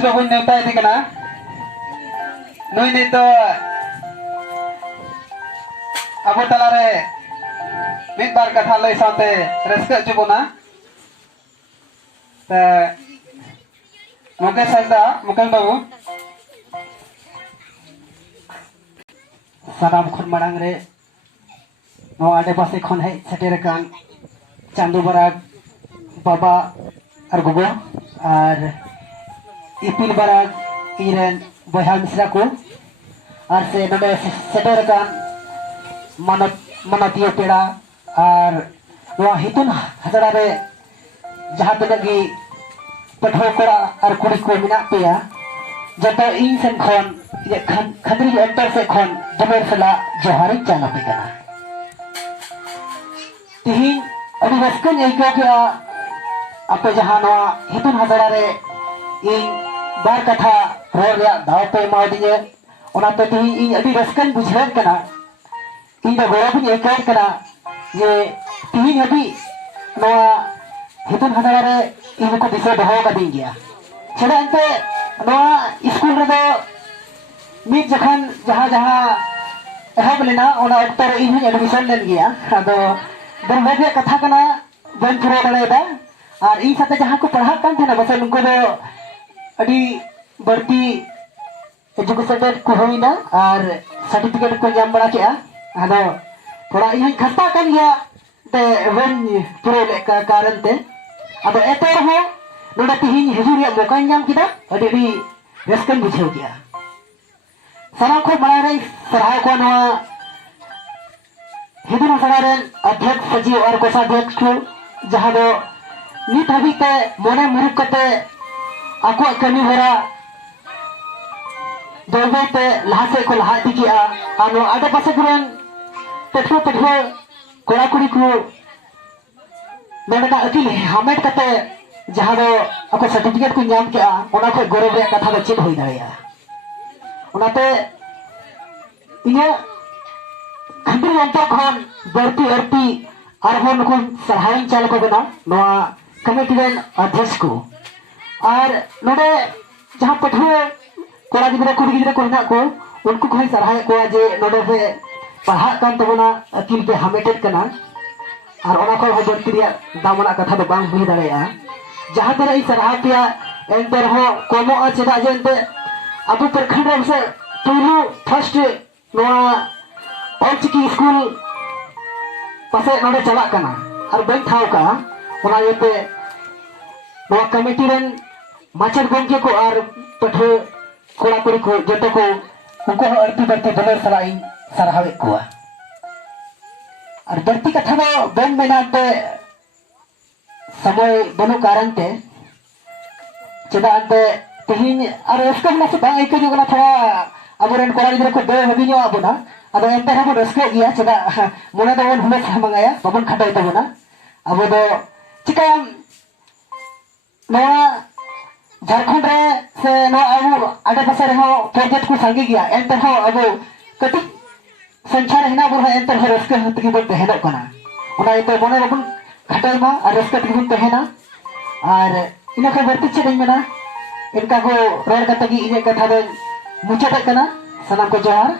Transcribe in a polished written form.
Rajesh Babu नेवता थी कना नुई ने तो अब तलारे मित बार कथा लय साथे रस्क चुबोना ते मुकेश हंसदा मुकेश बाबू साराम खन मांग रे आडे पासे खन है सेटेर कान चांदू बराग बाबा और गोगो और इपिल बराग इरेन बहा मिश्रा को और से नडे सेटेर कान मनतियो पेड़ा और हितुन हजरा रे जहाँ तक पठो कोड़ा और कुड़ी को मिना पेया जब इन सेन खन खंडरी एंटर से खन जमेर सला जोहारी चाला पे कना तिहिन अभी रस्कन एको के आपे जहाँ नवा हितुन हजरा रे इन बार कथा रोल या दाव पे माउदिये ओना पे तिहिन इन अभी रस्कन बुझेर कना इन द गौरव नि एकर कना ये तिहिन अभी नवा हितुन हजरा रे इन को दिसे दहो का दिन गया चला अंते नवा स्कूल रे दो मित जखन जहाँ जहाँ एहब लेना ओना अक्तर इन एडमिशन लेन गया अदो दुर्भाग्य कथा कना बन पुरो दड़ेदा और इन साथे जहाँ को पढ़ा कान थे ना बस उनको दो अडी बढ़ती एजुकेशन को होइना और सर्टिफिकेट को नाम बड़ा किया अदो थोड़ा इन खस्ता कान गया ते वन पुरो का कारण ते अदो एते हो नोडा तिहिन हिजुरिया मौका नाम किदा अडी रस्कन बुझेव गया सारा को बड़ा रे सराय को ना हिदुन सरारेन अध्यक्ष सचिव और कोषाध्यक्ष को जहाँ दो नित हबी ते मोने मुरुक कते आको कमी होरा दोबे ते लहासे को लहा दिकिया आनो आडे पासे गुरन पठो कोड़ा कुड़ी को मेडा अकिल हामेट कते जहाँ दो आको सर्टिफिकेट को नाम किया ओना को गौरव रे कथा दो चेत होई दाड़िया ओनाते इने खंडरी अंतर खन बढ़ती अड़ती आरहन को सहायन चाल को बना नवा कमेटी रेन अध्यक्ष को और नोडे जहाँ पठुए कोड़ा गिद्रा कुड़ी गिद्रा को ना को उनको कोई सहाय को जे नोडे पे पढ़ा कान तबना अकिल पे हमेटेड कना और ओना को हो बढ़ती रिया दामना कथा दो बांग हुई दाड़ेया जहाँ तेरा ई सहाय पिया एंटर हो कोमो आ चेदा जेंते अब प्रखंड रे से पहलू फर्स्ट नवा ऑलचिकी स्कूल पासे नोडे चला कना और बैंक थाव का ओना येते नवा कमेटी रेन माचर गंके को और पठो कोड़ा कुड़ी को जतो को उनको अड़ती बढ़ती दलर सलाई सराहवे को और बढ़ती कथा दो बैंक मेनाते समय बनु कारण ते चेदा अंते तिहिन और उसका ना से बांग एक जो ना थोड़ा अबोरेन कोड़ा गिद्रा को दो हबी नो अबोना अब एंते हम रस्के गया चेदा मोने दो वन हुले मंगाया बबन खटाई तबना अब दो चिकाम नवा झारखंड रे से नो अब आडे पासे रे हो प्रोजेक्ट को संगे गया एंते हो अब कटी संख्या रहना बुर है एंते रस्के हतकी बन पहनो कना ओना एते मोने बबन खटाई मा और रस्के तकी पहना और इना के बर्ती चेदन मेना इनका को रोड कतगी इने कथा दो मुचाट कना सलाम को जोहार।